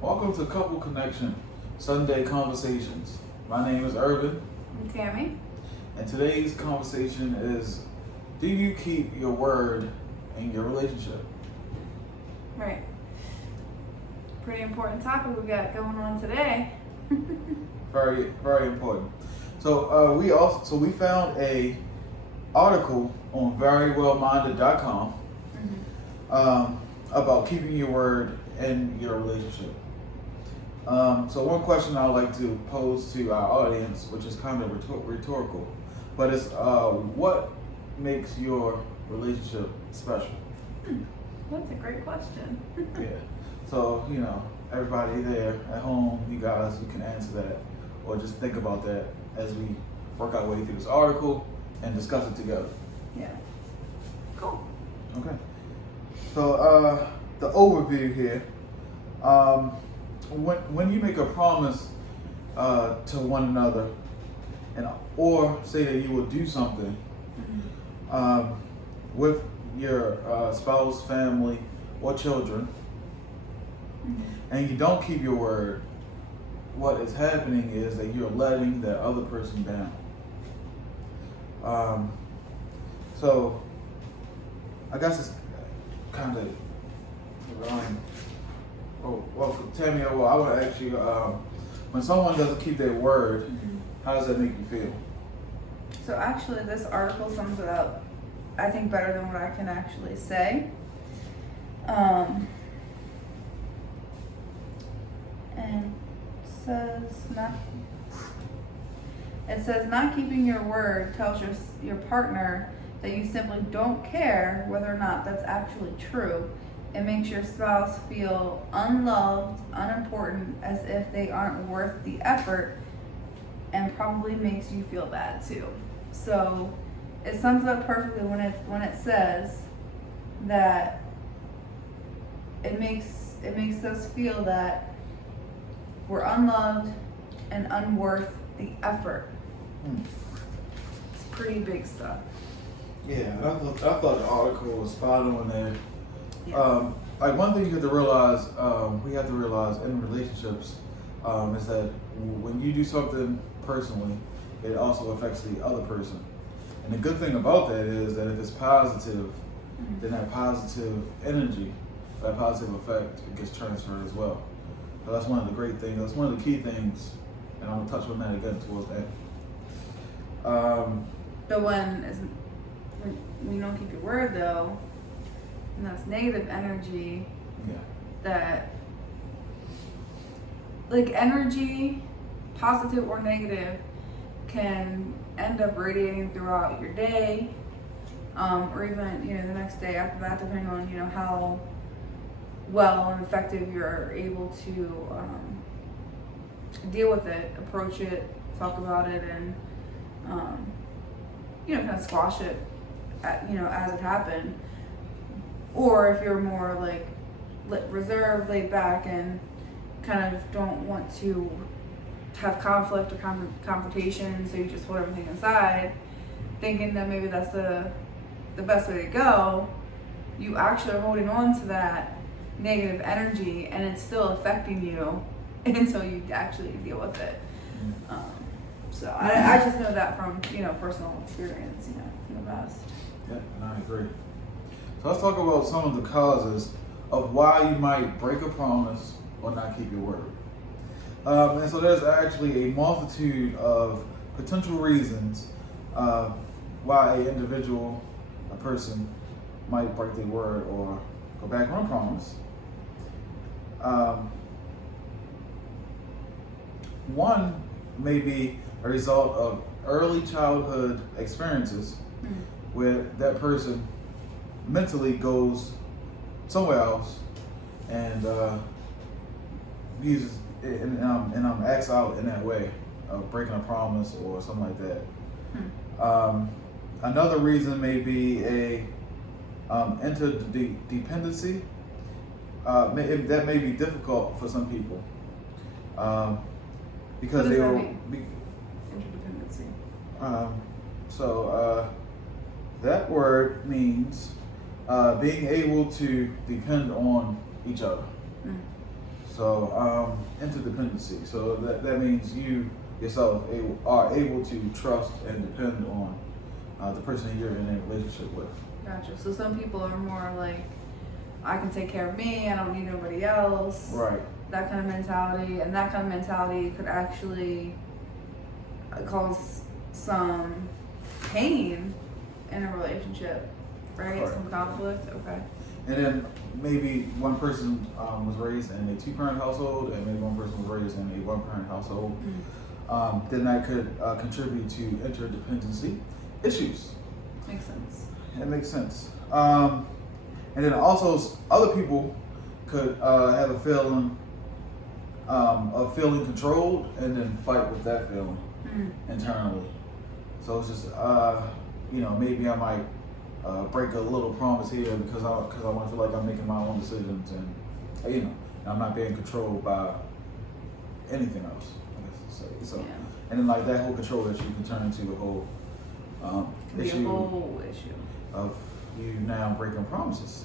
Welcome to Couple Connection Sunday Conversations. My name is Irvin, I'm Tammy. and today's conversation is: do you keep your word in your relationship? Right. Pretty important topic we got going on today. Very, very important. So we found a article on verywellminded.com about keeping your word in your relationship. So one question I would like to pose to our audience, which is kind of rhetorical, but it's what makes your relationship special? That's a great question. Yeah. So, everybody there at home, you guys, you can answer that or just think about that as we work our way through this article and discuss it together. Yeah. Cool. Okay. So the overview here. When you make a promise to one another, or say that you will do something with your spouse, family, or children, and you don't keep your word, what is happening is that you're letting that other person down. So I guess it's kind of Tammy, I would ask you, when someone doesn't keep their word, how does that make you feel? So actually this article sums it up, I think, better than what I can actually say. And it says not keeping your word tells your partner that you simply don't care whether or not that's actually true. It makes your spouse feel unloved, unimportant, as if they aren't worth the effort, and probably makes you feel bad too. So it sums it up perfectly when it says that it makes us feel that we're unloved and unworth the effort. It's pretty big stuff. Yeah, I thought the article was spot on there. Yeah. Like one thing you have to realize, we have to realize in relationships, is that when you do something personally, it also affects the other person. And the good thing about that is that if it's positive, then that positive energy, that positive effect gets transferred as well. So that's one of the great things. That's one of the key things, and I'm gonna touch on that again towards the end. But when you don't keep your word though, and that's negative energy. Yeah. That, like, energy, positive or negative, can end up radiating throughout your day, or even the next day after that, depending on how well and effective you're able to deal with it, approach it, talk about it, and kind of squash it as it happened. Or if you're more like reserved, laid back, and kind of don't want to have conflict or confrontation, so you just hold everything inside, thinking that maybe that's the best way to go, you actually are holding on to that negative energy, and it's still affecting you until you actually deal with it. So I just know that from personal experience, in the past. Yeah, and I agree. So let's talk about some of the causes of why you might break a promise or not keep your word. And so there's actually a multitude of potential reasons why an individual, a person, might break their word or go back on a promise. One may be a result of early childhood experiences where that person mentally goes somewhere else and uses and acts out in that way of breaking a promise or something like that. Another reason may be a interdependency. That may be difficult for some people because What does they that will mean? be. Interdependency. That word means being able to depend on each other. So interdependency. So that means you yourself are able to trust and depend on the person you're in a relationship with. Gotcha. So some people are more like, I can take care of me, I don't need nobody else. Right. That kind of mentality. And that kind of mentality could actually cause some pain in a relationship, right? Correct. Some conflict. Okay. And then maybe one person was raised in a two-parent household, and maybe one person was raised in a one-parent household. Then that could contribute to interdependency issues. Makes sense. It makes sense. And then also other people could have a feeling of feeling controlled, and then fight with that feeling internally. So it's just maybe I might break a little promise here because I want to feel like I'm making my own decisions, and I'm not being controlled by anything else. I guess to say. So, and then like that whole control issue can turn into a whole issue of you now breaking promises.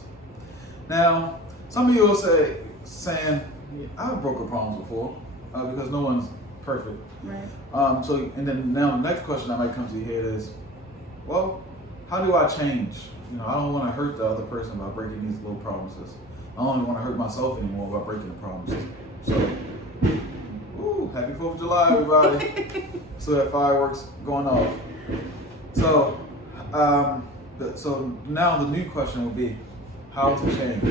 Now, some of you will saying, I've broken promise before because no one's perfect. Right. And then now the next question that might come to your head is, well, how do I change? I don't want to hurt the other person by breaking these little promises. I don't want to hurt myself anymore by breaking the promises. So, happy 4th of July, everybody. So that fireworks going off. So, so now the new question would be, how to change?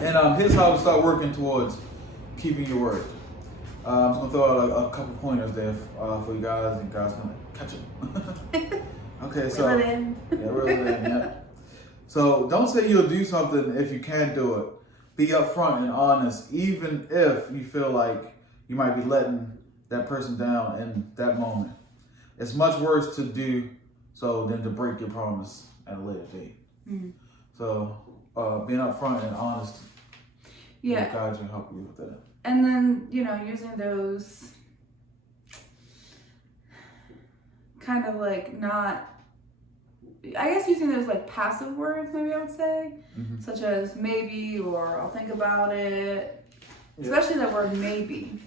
And here's how to start working towards keeping your word. I'm just gonna throw out a couple pointers there for you guys, and guys can catch it. Okay, so reel it in. Reel it in. Yeah. So don't say you'll do something if you can't do it. Be upfront and honest, even if you feel like you might be letting that person down in that moment. It's much worse to do so than to break your promise at a later date. So being upfront and honest will guide you and help you with that. And then, using those kind of like using those like passive words, maybe I would say, such as maybe or I'll think about it, especially that word maybe,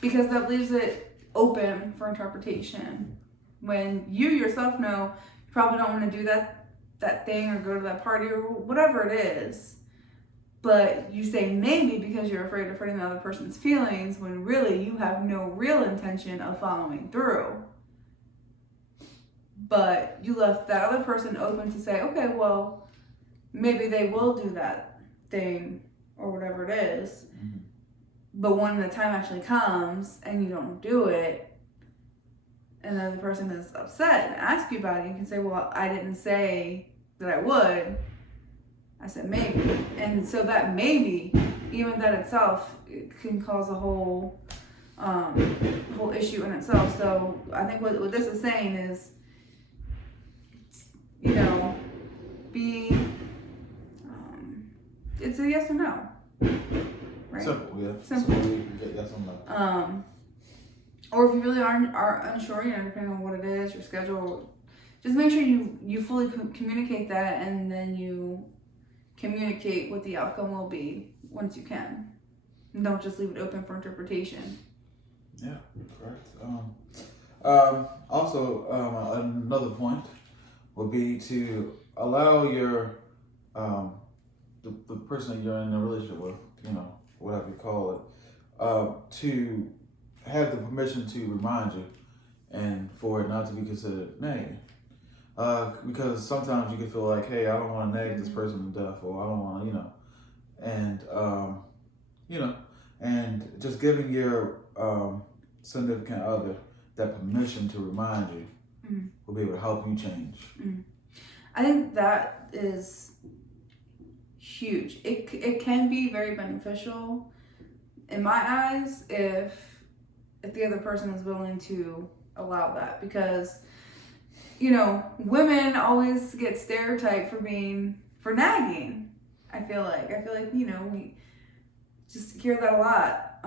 because that leaves it open for interpretation. When you yourself know you probably don't want to do that thing or go to that party or whatever it is, but you say maybe because you're afraid of hurting the other person's feelings when really you have no real intention of following through. But you left that other person open to say, okay, well, maybe they will do that thing or whatever it is. But when the time actually comes and you don't do it, and then the person is upset and asks you about it, you can say, well, I didn't say that I would. I said maybe. And so that maybe, even that itself, it can cause a whole issue in itself. So I think what this is saying is, be, it's a yes or no. Right? Simple, yeah. Simple. So you can get yes or no. Or if you really are unsure, depending on what it is, your schedule, just make sure you fully communicate that, and then you communicate what the outcome will be once you can. And don't just leave it open for interpretation. Yeah, correct. Also, another point would be to allow your the person that you're in a relationship with, whatever you call it, to have the permission to remind you, and for it not to be considered nagging. Because sometimes you can feel like, hey, I don't want to nag this person to death, or I don't want to, and just giving your significant other that permission to remind you will be able to help you change. I think that is huge. It can be very beneficial in my eyes if the other person is willing to allow that, because women always get stereotyped for nagging. I feel like we just hear that a lot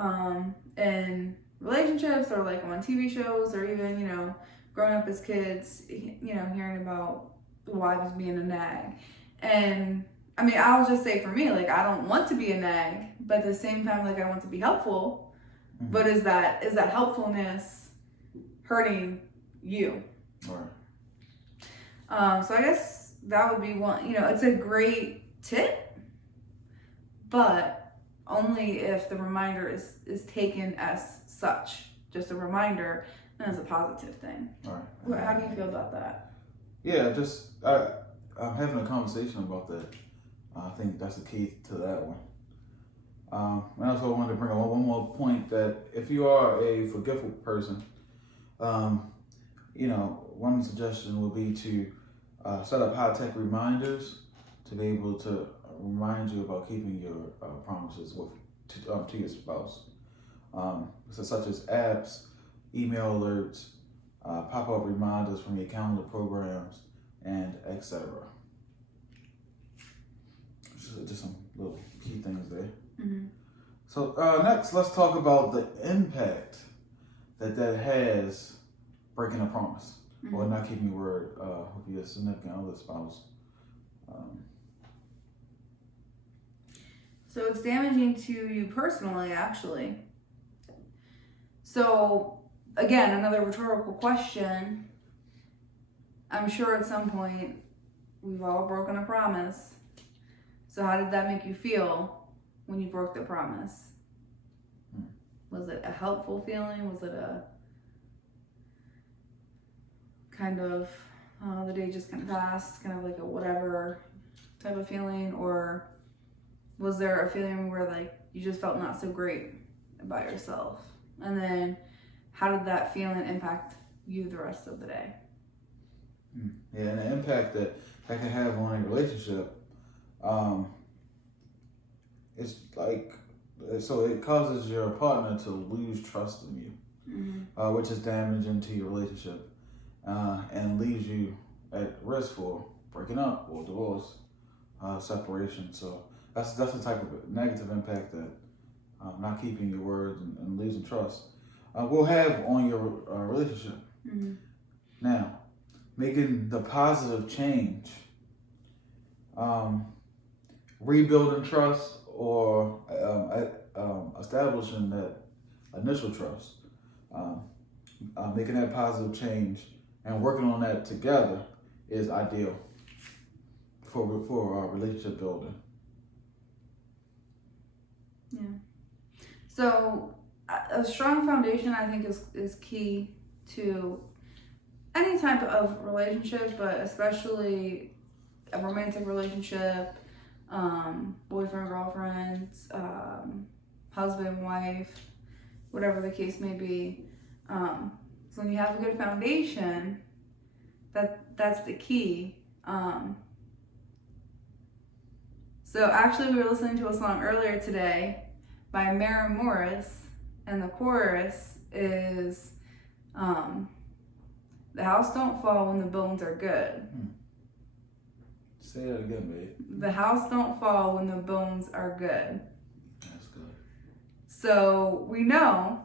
in relationships, or like on TV shows, or even growing up as kids, hearing about wives being a nag. And I mean, I'll just say for me, like, I don't want to be a nag, but at the same time, like, I want to be helpful. Mm-hmm. But is that helpfulness hurting you? Right. So I guess that would be one. You know, it's a great tip, but only if the reminder is taken as such, just a reminder, and as a positive thing. All right. How do you feel about that? Yeah, I'm having a conversation about that. I think that's the key to that one. And also I wanted to bring up one more point that if you are a forgetful person, one suggestion would be to set up high-tech reminders to be able to remind you about keeping your promises to your spouse. So such as apps, email alerts, pop-up reminders from your calendar programs, and etc. Just some little key things there. Mm-hmm. So next, let's talk about the impact that has breaking a promise or not keeping your word with your significant other spouse. So it's damaging to you personally, actually. So again, another rhetorical question. I'm sure at some point we've all broken a promise. So how did that make you feel when you broke the promise? Was it a helpful feeling? Was it a kind of, the day just kind of passed, kind of like a whatever type of feeling? Or was there a feeling where like you just felt not so great about yourself? And then how did that feeling impact you the rest of the day? Yeah, and the impact that can have on a relationship, it's like, so it causes your partner to lose trust in you, which is damaging to your relationship, and leaves you at risk for breaking up or divorce, separation. So that's the type of negative impact that not keeping your word and losing trust will have on your relationship. Now, making the positive change, rebuilding trust or establishing that initial trust, making that positive change and working on that together is ideal for relationship building. Yeah. So a strong foundation, I think, is key to any type of relationship, but especially a romantic relationship, boyfriend, girlfriend, husband, wife, whatever the case may be. So when you have a good foundation, that's the key. So actually, we were listening to a song earlier today by Maren, and the chorus is, the house don't fall when the bones are good. Say that again, babe. The house don't fall when the bones are good. That's good. So we know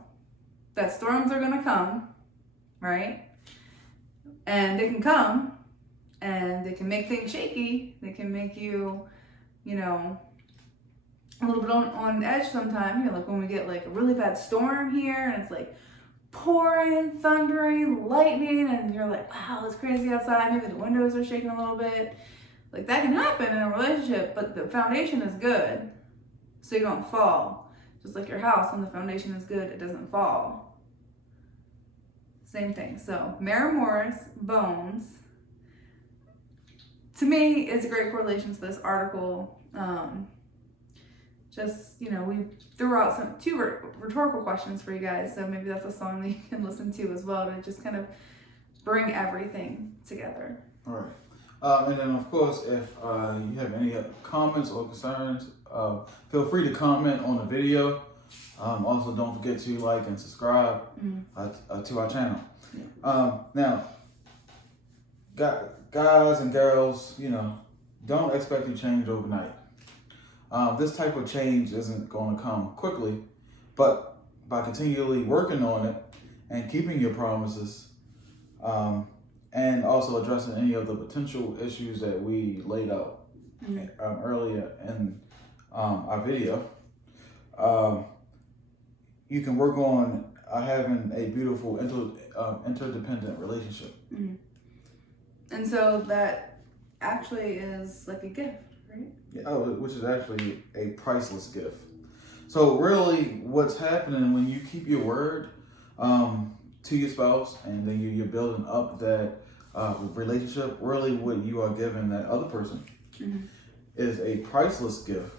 that storms are gonna come, right? And they can come and they can make things shaky. They can make you, a little bit on edge sometimes. Like when we get like a really bad storm here and it's like pouring, thundering, lightning, and you're like, wow, it's crazy outside. Maybe the windows are shaking a little bit. Like that can happen in a relationship, but the foundation is good, so you don't fall. Just like your house, when the foundation is good, it doesn't fall. Same thing. So Maren, bones. To me, it's a great correlation to this article. We threw out two rhetorical questions for you guys, so maybe that's a song that you can listen to as well to just kind of bring everything together. All right. And then, of course, if you have any comments or concerns, feel free to comment on the video. Also, don't forget to like and subscribe to our channel. Yeah. Now, guys and girls, don't expect to change overnight. This type of change isn't going to come quickly, but by continually working on it and keeping your promises, and also addressing any of the potential issues that we laid out earlier in our video, you can work on having a beautiful interdependent relationship. Mm-hmm. And so that actually is like a gift, right? Yeah, which is actually a priceless gift. So really, what's happening when you keep your word to your spouse, and then you're building up that relationship, really what you are giving that other person is a priceless gift.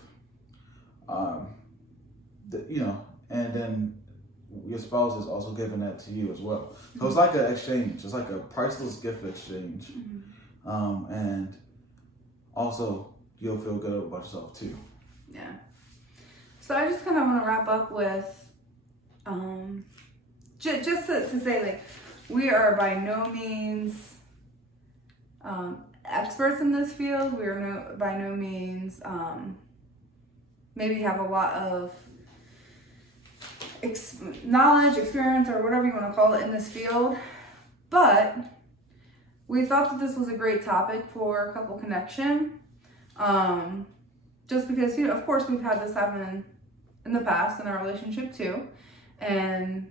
And then your spouse is also giving that to you as well. So it's like an exchange. It's like a priceless gift exchange. And also you'll feel good about yourself too. Yeah. So I just kind of want to wrap up with just to say, like, we are by no means experts in this field. We are by no means maybe have a lot of knowledge, experience, or whatever you want to call it in this field, but we thought that this was a great topic for couple connection, just because, of course, we've had this happen in the past in our relationship too, and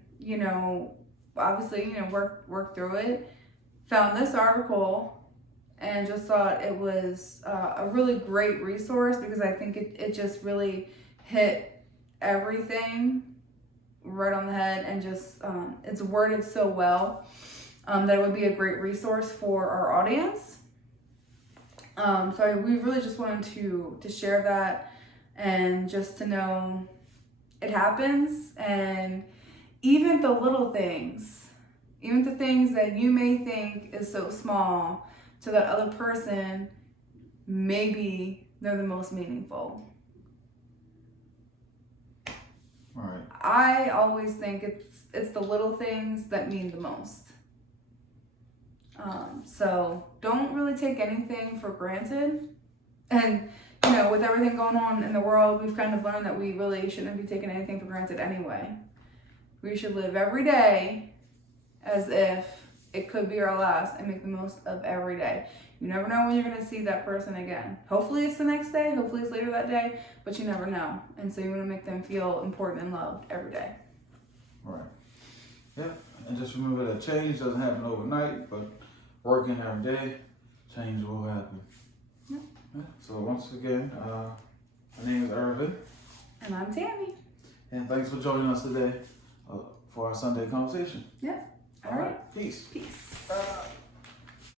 obviously work through it, found this article, and just thought it was a really great resource, because I think it just really hit everything right on the head, and just it's worded so well that it would be a great resource for our audience. So we really just wanted to share that, and just to know it happens, and even the little things, even the things that you may think is so small, to that other person, maybe they're the most meaningful. Right. I always think it's the little things that mean the most. So don't really take anything for granted. And with everything going on in the world, we've kind of learned that we really shouldn't be taking anything for granted anyway. We should live every day as if it could be our last, and make the most of every day. You never know when you're going to see that person again. Hopefully it's the next day, hopefully it's later that day, but you never know. And so you want to make them feel important and loved every day. Right. Yeah. And just remember that change doesn't happen overnight, but working every day, change will happen. Yeah. Yeah. So once again, my name is Irvin. And I'm Tammy. And thanks for joining us today for our Sunday conversation. Yeah. All right. Peace. Peace.